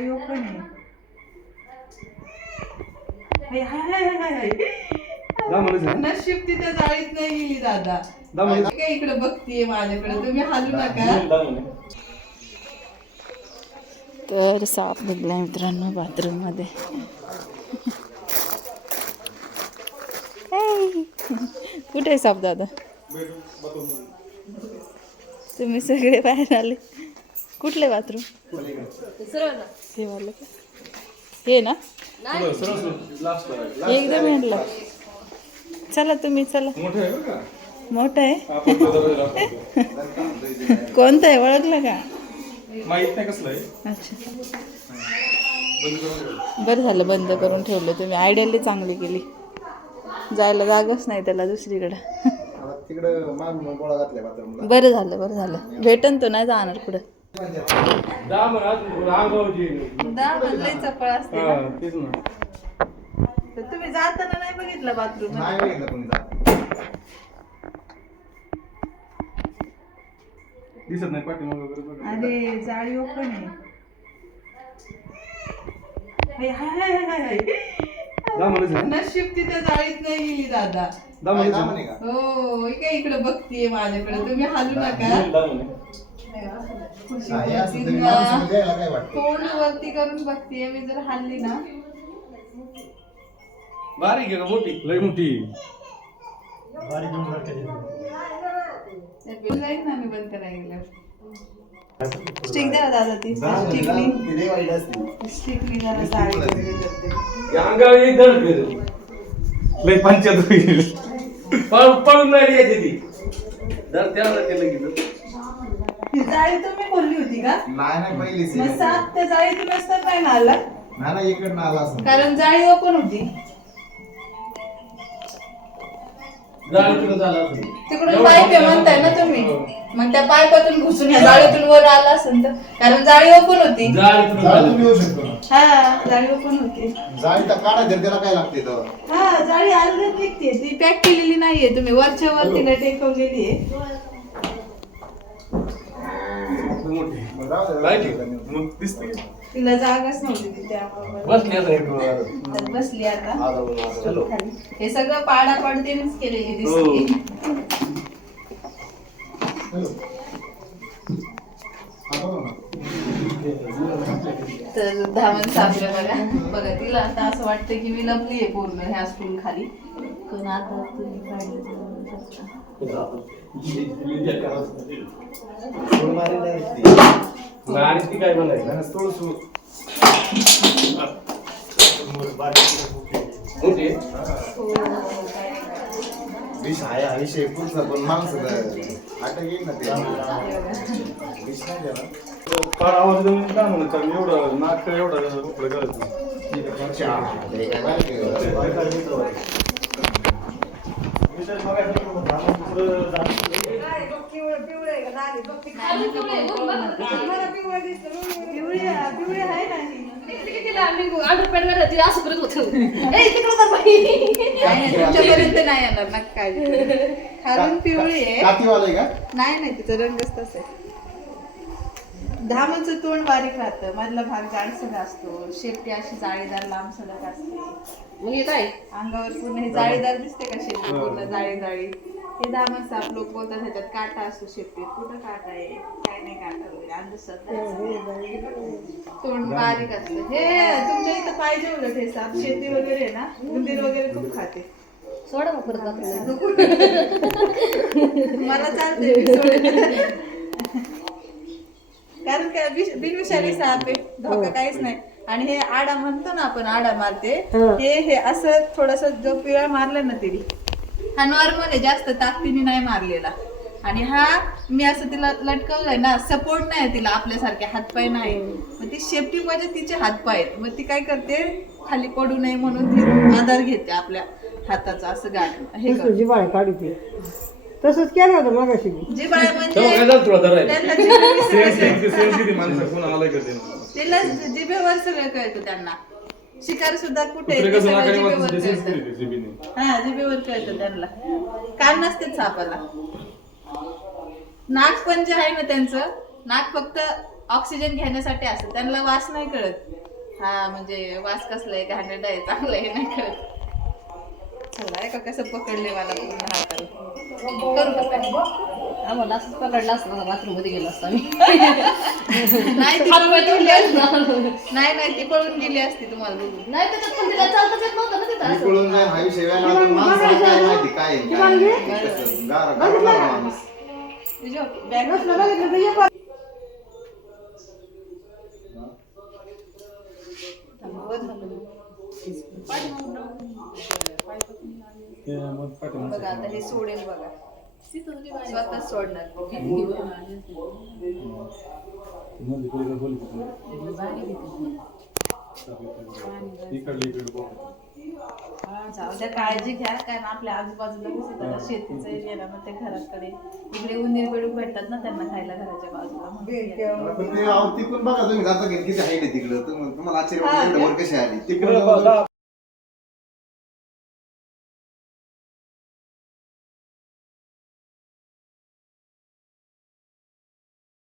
जाळी ओपन आहे हाय, हाय, हाय, हाय, हाय. नशीब ती त्या जाळीत नाही गेली दादा. काय इकडे बघतीये माझ्याकडे. तुम्ही हालू नका. तर साप निघलाय मित्रांनो बाथरूममध्ये कुठे आहे साप दादा? तुम्ही सगळे बाहेर आले. कुठले बाथरूम? हे वालं का? हे ना? एकदम म्हटलं. चला तुम्ही चला. मोठं आहे? कोणतं आहे? ओळखलं का? माहीत नाही कसलं आहे. अच्छा. बरं झालं बंद करून ठेवलं तुम्ही. आयडियाली चांगली केली. जायला जागाच नाही त्याला दुसरीकडं. बरं झालं बरं झालं. भेटन तो नाही जाणार पुढं. दहा मग अजून अंगावरची चपळ असते हा तेच ना तर तुम्ही जाताना नाही बघितलं बाथरूम नाही बघितलं कोणी जात दिसत नाही पाठीमाग वगैरे बघा. अरे जाळी ओपन आहे हाय, हाय, हाय, हाय, हाय. दहा म्हणायचं ना? नशीब ती त्या जाळीत नाही गेली दादा दहा म्हणे ना? का हो ही काय इकडे बघतीये माझ्याकडे तुम्ही हालू नका दहा म्हणे. खुशी हा, हे असं बोलती तरी ना. माणसाला द्यायला काय वाटतं? तोंड वरती करून बघतीये मी जर हल्ली ना. बारीक आहे का मोठी? लय मोठी. जाईल ना मी बंद करायला गेल्यावर. स्टिक द्या दादा ती. स्टिकनी ती लय वाईट असते. स्टिकनी जरा जाळी. वगैरे करते अंगावर एक दड फिरेल. लय पंचायत होईल. पळ- पळून नाही यायची ती दर त्याला केलं की ही जाळी तुम्ही बोलली होती का? नाही नाही पहिलीच मग आहे. साप त्या जाळीतून असतात नाही ना आला नाही नाही इकडनं आला असं. कारण जाळी ओपन होती. जाळीतून झाला असेल. तिकडून पाईप आहे म्हणताय ना तुम्ही. मग त्या पाईपातून घुसून या जाळीतून वर आला असेल तर. कारण जाळी ओपन होती. जाळीतून जाळीतून झालं. येऊ शकतो ना. हा जाळी ओपन होती. जाळी तर काढा तर त्याला काय लागते तर. हा जाळी अर्ध्यात निघते. ती पॅक केलेली नाहीये. तुम्ही वरच्या वर तिला टेकवलेली आहे मोठी मग राहू दे, राहिली. राहू दे. मग दिसते की? तिला जागाच नव्हती ती त्यामुळे बसली आता एक डोळा. तर बसली आता आला बोलू, आला चलो. खाली. हे सगळं पाडा पडतेनेच केलेली हो. दिसते बोलू. हा, ना. तर धावण सापलं बघा बघा तिला आता असं वाटतं की मी लपली आहे पूर्ण ह्या स्कूल खाली पण आता तुम्ही काढलं तर बघू नाही ती. काय म्हणायचं नाही? विष आहे हा विषय पुढचा पण माणसं अटक येईल ना ते विष नाही द्यावा. फार आवाज देऊन काय म्हणत कारण एवढं नाक एवढं उपडं करायचं अच्छा, ते काय माहिती आहे. पिवळी आहे- पिवळी आहे ना ही. असं करत होतो. तुमच्यापर्यंत नाही येणार. खालून पिवळी आहे. नाही नाही तिचं रंगच तसं धामाचं तोंड बारीक राहतं. मधला भाग जाडसर असतो. शेपटी अशी जाळीदार लांब सडक असते मग हे काय? अंगावर पूर्ण हे जाळीदार दिसते का शेपटी पूर्ण जाळी जाळी हे धामण साप लोक बोलतात ह्याच्यात काटा असतो शेपटीत कुठं काटा आहे? काय नाही काटा वगैरे. अंधश्रद्धा आहे. तोंड बारीक असतं. हे तुमच्या इथं पाहिजे उलट हे साप. शेती वगैरे आहे ना? उंदीर वगैरे खूप खाते. सोडा बाथरूमला. मला चालते. कारण का विष- बिनविषारी साप आहे धोका काहीच नाही. आणि हे आडा म्हणतो ना आपण आडा मारते हे. हे असं थोडस जो पिवळा मारला ना तिने हा नॉर्मल आहे जास्त ताकदीने नाही मारलेला. आणि हा मी असं तिला लटकवलंय ना सपोर्ट नाही तिला आपल्यासारखे हातपाय नाही. मग ती शेपटी म्हणजे तिचे हातपाय आहेत. मग ती काय करते खाली पडू नये म्हणून ती आधार घेते आपल्या हाताचा असं गाठ हे काढते तसंच केलं होतं मगाशी मी. जे बाळ तेव्हा काय म्हणजे झालं तुला धरायला? त्यांना जिभेवर सगळं? तिला जिभेवर सगळं कळतं त्यांना. शिकार सुद्धा कुठे आहे ते सगळं जिभेवर कळतं. हा जिभेवर कळतं त्यांना. कान नसतेच सापाला. नाक पण जे आहे ना त्यांचं नाक फक्त ऑक्सिजन घेण्यासाठी असतं. त्यांना वास नाही कळत. हा म्हणजे वास कसला आहे घाणेरडा आहे चांगलं आहे नाही कळत. का कसं पकडले मला पूर्ण हाताला करू का काय? आम्हाला असंच पकडलं असतं बाथरूममध्ये गेलो असतो नाही ती पळून गेली. असती. नाही नाही ती पळून गेली असती तुम्हाला बघून. नाही त्याच्यात पण तिला चालताच येत नव्हतं ना तिथं मी असं. पळून जाईन विषय वेगळा पण माणसाला काय माहिती काय आहे, काय नाही. कसं गार- गारवणार माणूस. तुझ्या बॅग नसलं बघितलं ये पण. बघा आता हे सोडेल बघा स्वतः सोडणार जाऊ द्या काळजी घ्या कारण आपल्या आजूबाजूला कसं त्याला शेतीचं एरिया ना मग ते घराकडे इकडे उंदीर बेडूक भेटतात ना त्यांना खायला घराच्या बाजूला म्हणून पण ते आव- तिकडून बघा तुम्ही जाता किती आहे तिकडं तुम- तुम्हाला आश्चर्य हा? वर कशी आली तिकडं तिकडं बघा.